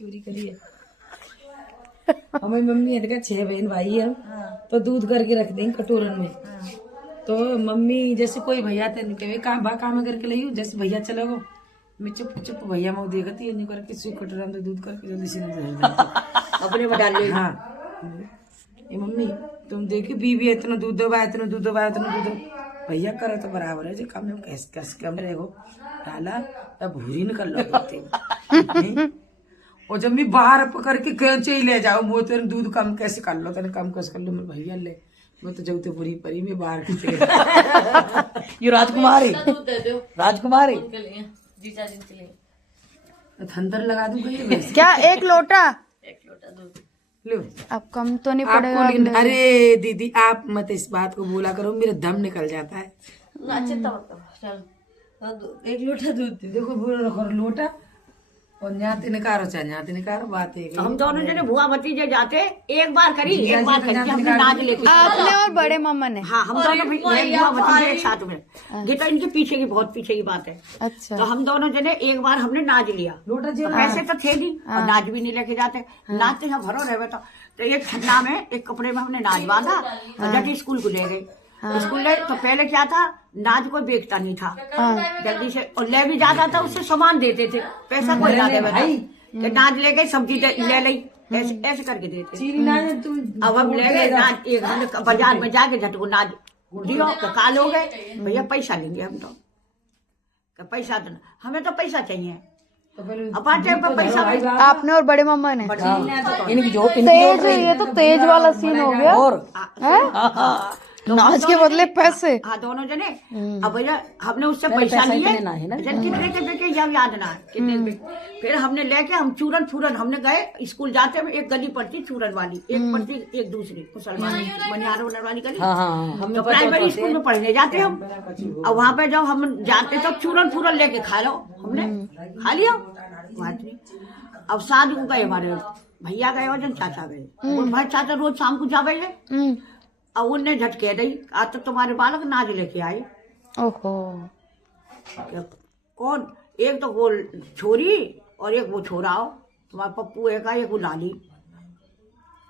चोरी करी है। हमारी मम्मी है देखा 6 बहन भाई है, तो दूध करके रख देंगे कटोरन में। तो मम्मी जैसे कोई भैया तेन कहे काम करके लाई हूँ, जैसे भैया चला गो मैं चुप चुप भैया मैं देखती है नहीं करके सुई कटोरन में दूध करके जल्दी से अपने में डाल ले। हाँ ये मम्मी तुम देखी बीवी इतना दूध दबा इतना दूध दबा इतना दूध, भैया करे तो बराबर है जो कम में कैसे कम रहेगो डाला तब भूरी निकल लो। और जब मैं बाहर पकड़ के कैसे ही ले जाओ वो तेरे दूध कम कैसे कर लो, तेने कम कैसे कर लो, मैं भैया ले मैं तो जब तो पूरी परी में बाहर खींच ये राजकुमारी राजकुमारी थंदर लगा दूं कहीं क्या 1 लोटा? 1 लोटा दूध लो। अब कम तो नहीं आपको पड़ेगा? अरे दीदी आप मत इस बात को बोला करो, मेरा दम निकल जाता है। चल 1 लोटा दूध देखो बोलो रखो लोटा और न्याते निकारो चाहे न्याते निकारो बात है। हम दोनों जने भुआ भतीजे जाते एक बार करी हमने नाच लेके। आपने और बड़े मामा ने? हाँ हम दोनों भुआ भतीजे एक साथ में। ये तो इनके पीछे की बहुत पीछे की बात है। अच्छा। तो हम दोनों जने एक बार हमने नाच लिया, लोटा तो पैसे तो थे नहीं और नाच भी नहीं लेके जाते, नाचते हैं भरो रहे। तो एक ठंडा में एक कपड़े में हमने नाच बांधा और जब स्कूल को ले गए। स्कूल ले तो पहले क्या था, नाच कोई बेचता नहीं था जल्दी से, और ले भी जाता था उससे सामान देते थे, पैसा कोई ना दे भाई। नाच ले गए सब्जी ले ली ऐसे करके देते। अब हम ले गए नाच, एक हमने बाजार में जाके झटको नाच दियो तो काल हो गए, भैया पैसा लेंगे हम तो पैसा तो हमें तो पैसा चाहिए। अब पैसा आपने और बड़े मामा ने? इनकी जो तेज, ये तो तेज वाला सीन हो गया। और नाच के बदले पैसे। हाँ दोनों जने। अब भैया हमने उससे पैसा लिए कितने के देखे याद ना कितने। फिर हमने लेके हम चूरन फूरन हमने गए स्कूल जाते में, एक गली पड़ती चूरन वाली, एक पड़ती एक दूसरी मुसलमान मनिहार वाली गली। तो प्राइमरी स्कूल में पढ़ने जाते हम, और वहाँ पे जब हम जाते तो चूरन फूरन लेके खा लो, हमने खा लिया। अब शादी को गए हमारे भैया गए और चाचा गए, भाई चाचा रोज शाम को जावे और उनने झटके दी आज तक तुम्हारे बालक नाच लेके आए। ओहो। कौन? एक तो वो छोरी और एक वो छोरा हो, तुम्हारा पप्पू एक है, एक वो लाली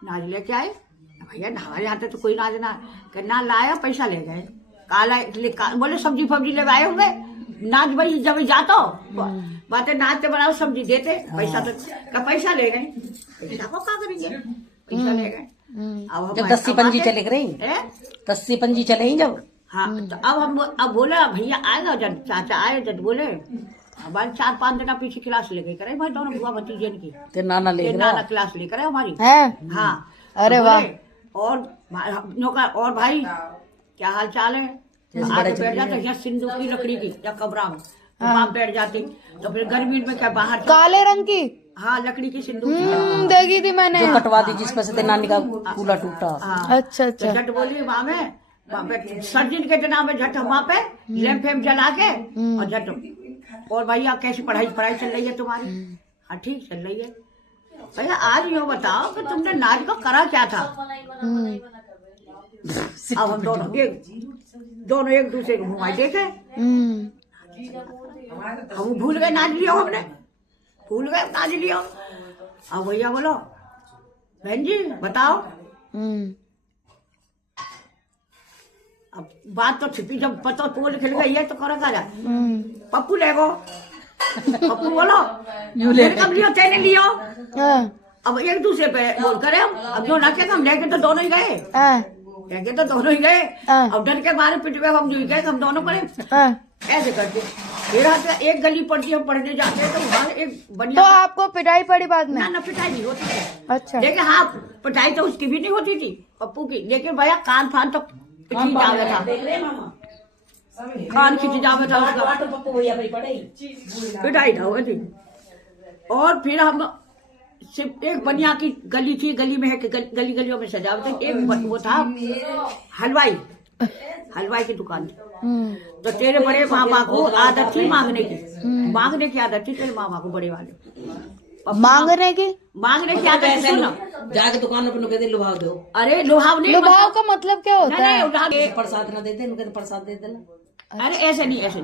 नाच लेके आए। भैया हमारे यहाँ तो कोई नाच ना लाया, पैसा ले गए। काला बोले सब्जी फब्जी ले आए होंगे, नाच भाई जब जाता बातें नाचते बनाओ सब्जी देते, पैसा तो पैसा ले गए। पैसा को क्या करेंगे, पैसा ले गए। जब 10 चले गए 10 चले ही जब। हाँ तो अब बोला भैया आएगा, जब चाचा आए जब बोले हमारे 4-5 दिन पीछे क्लास लेके करे भाई दोनों बुआ भतीजे की, तेरे नाना क्लास लेकर हमारी है। हाँ अरे वाह। और भाई क्या हाल चाल है, आगे बैठ जाते या सिंदूर की लकड़ी की या कमरा में वहाँ बैठ जाते। तो फिर गर्मी में क्या बाहर काले रंग की? हाँ लकड़ी की सिंदूर देखी थी मैंने, जो कटवा दी जिस पर से तेरे नानी का कूला टूटा। अच्छा अच्छा। झट बोली वहाँ पे सर्जिन के नाम पे झट वहाँ पे लैंप फैम जला के और झट। और भैया कैसी पढ़ाई चल रही है तुम्हारी? हाँ ठीक चल रही है। भैया आज यो बताओ कि तुमने नाच को करा क्या था? अब हम दोनों एक दूसरे को मुँह देखे, हम भूल गए नाच लियो, हमने भूल गए नाच लियो। अब भैया बोलो बहन जी बताओ। अब बात तो छिपी, जब पता पोल खिल गई है तो करो क्या? पप्पू ले गो, पप्पू बोलो कब लियो, तेने लियो। अब एक दूसरे पे बोल करे हम, अब जो ना हम लेके तो दोनों ही गए, लेके तो दोनों ही गए। अब डर के मारे पिट गए, हम जो गए हम दोनों पड़े ऐसे करके। फिर एक गली पड़ती हम पढ़ने जाते हैं तो वहाँ एक बढ़िया। तो आपको पिटाई पड़ी बाद में? ना पिटाई नहीं होती थी। अच्छा। लेकिन हाँ पिटाई तो उसकी भी नहीं होती थी पप्पू की, लेकिन भैया कान फान तो खिंच जावे था, कान खिंच जावे था उसका, पिटाई था हुई थी। और फिर हम सिर्फ एक बनिया की गली थी, गली में है कि गलियों में सजावट, एक वो था हलवाई की दुकान थी। तो तेरे बड़े मामा को आदत थी मांगने की आदत थी तेरे मामा को, बड़े वाले मांगने की आदत थी। सुनो जाके दुकान पर कहते लुभाव दो। अरे लुभाव नहीं, लुभाव का मतलब क्या होता है? प्रसाद ना देते, प्रसाद दे देना। अरे ऐसे नहीं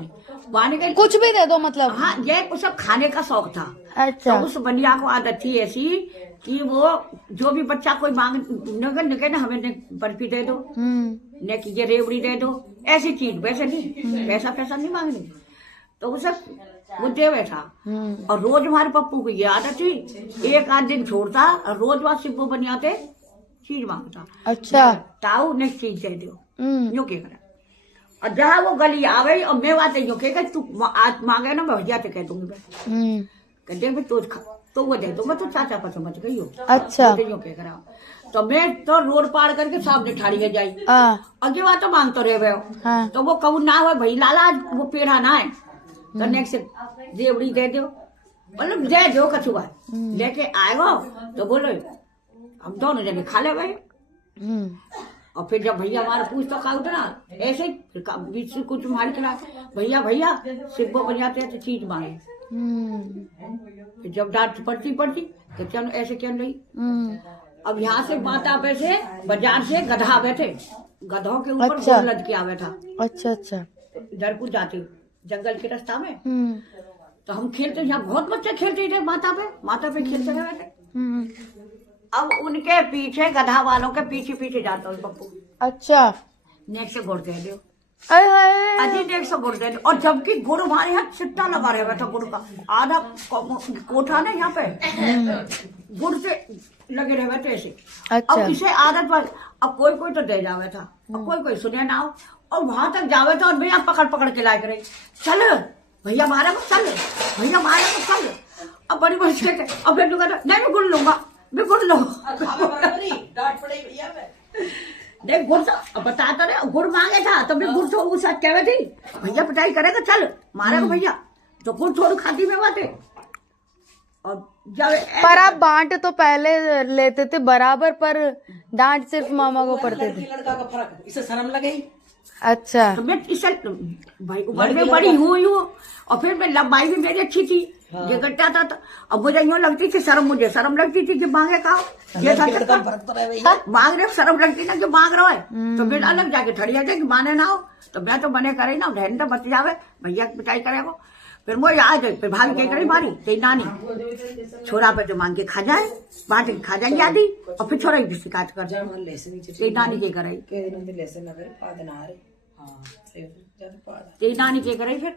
पानी के कुछ भी दे दो मतलब। हाँ, ये उसे खाने का शौक था। अच्छा। तो उस बनिया को आदत थी ऐसी कि वो जो भी बच्चा कोई मांग निके ना हमें बर्फी दे दो, ने कि ये रेवड़ी दे दो, ऐसी चीज। वैसे नहीं, पैसा नहीं मांगनी। तो उसे वो दे बैठा। और रोज हमारे पप्पू को ये आदत थी, एक आध दिन छोड़ता और रोज वहां सिब्बो बनियाते चीज मांगता। अच्छा। ताऊ ने चीज दे दो, यूं के करा। और जहाँ वो गली आ गई और मैं बात यूं के तू आज मांगे ना मैं भैया तो कह दूंगी मैं। कहते मैं तो वो दे दूंगा, तो चाचा पर समझ गई हो। अच्छा। यूं के करा। तो मैं तो रोड पार करके सामने ठाड़ी है जाई। अगे बात तो मांग तो रहे भैया। तो वो कहूँ ना हो भाई लाला वो पेड़ा ना है, तो नेक्स्ट देवड़ी दे दो, मतलब दे दो कछुआ लेके आएगा। तो बोलो हम दोनों जने खा ले भाई। और फिर जब भैया हमारा पूछता का उठना ऐसे ही बीच से कुछ मार के भैया सिब्बो बजाते हैं तो चीज मांगे। फिर जब डांट पड़ती तो चलो ऐसे क्यों नहीं। अब यहाँ से माता पे से बाजार से गधा बैठे, गधों के ऊपर अच्छा। लद के आवे था। अच्छा। इधर को जाते जंगल के रास्ता में। तो हम खेलते, यहाँ बहुत बच्चे खेलते थे माता पे खेलते रहे थे। अब उनके पीछे गधा वालों के पीछे जाता हूँ पप्पू। अच्छा। नेक से गुड़ दे दो, अरे हाय। अजी नेक से गुड़ दे दो। और जबकि गुड़ हमारे यहाँ चिट्टा लगा रहा था, गुड़ का आधा कोठा ना यहाँ पे गुड़ से लगे रहे थे ऐसे। अच्छा। अब इसे आदत वाली, अब कोई तो दे जावे था और कोई सुने ना हो। और वहां तक जावे था और भैया पकड़ के लायक रही, चल भैया मारे को चल, भैया मारे को चल। अब बड़ी मुश्किल है। अब फिर कहता नहीं मैं गुड़ लूंगा, मैं गुड़ लूंगा। देख गुड़ अब बताता रहे, गुड़ मांगे था तो मैं गुड़ छोड़ साथ कह थी भैया पिटाई करेगा चल मारेगा भैया, तो गुड़ छोड़ खाती में बातें। और जब पर आप बांट तो पहले लेते थे बराबर, पर डांट सिर्फ मामा को पड़ते थे। लड़का का फर्क, इसे शर्म लगे। अच्छा। तो मैं इसे भाई उम्र में बड़ी हुई हूँ और फिर मैं लंबाई भी मेरी अच्छी थी। ये गट्टा था तो अब मुझे यूँ लगती थी शर्म, मुझे शर्म लगती थी कि मांगे का ये था मांग रहे शर्म लगती ना कि मांग रहा है। तो फिर अलग जाके ठड़िया जाए कि माने ना हो। तो मैं तो बने करे ना ढहन तो बच जावे भैया पिटाई करेगा। फिर वो याद है फिर भाभी कह करे मारी तेरी नानी छोरा पे तो मांग के खा जाए, बांट के खा जाएंगे आदि। और फिर छोरा भी शिकायत कर जाए तेरी नानी के करे, तेरी नानी के करे फिर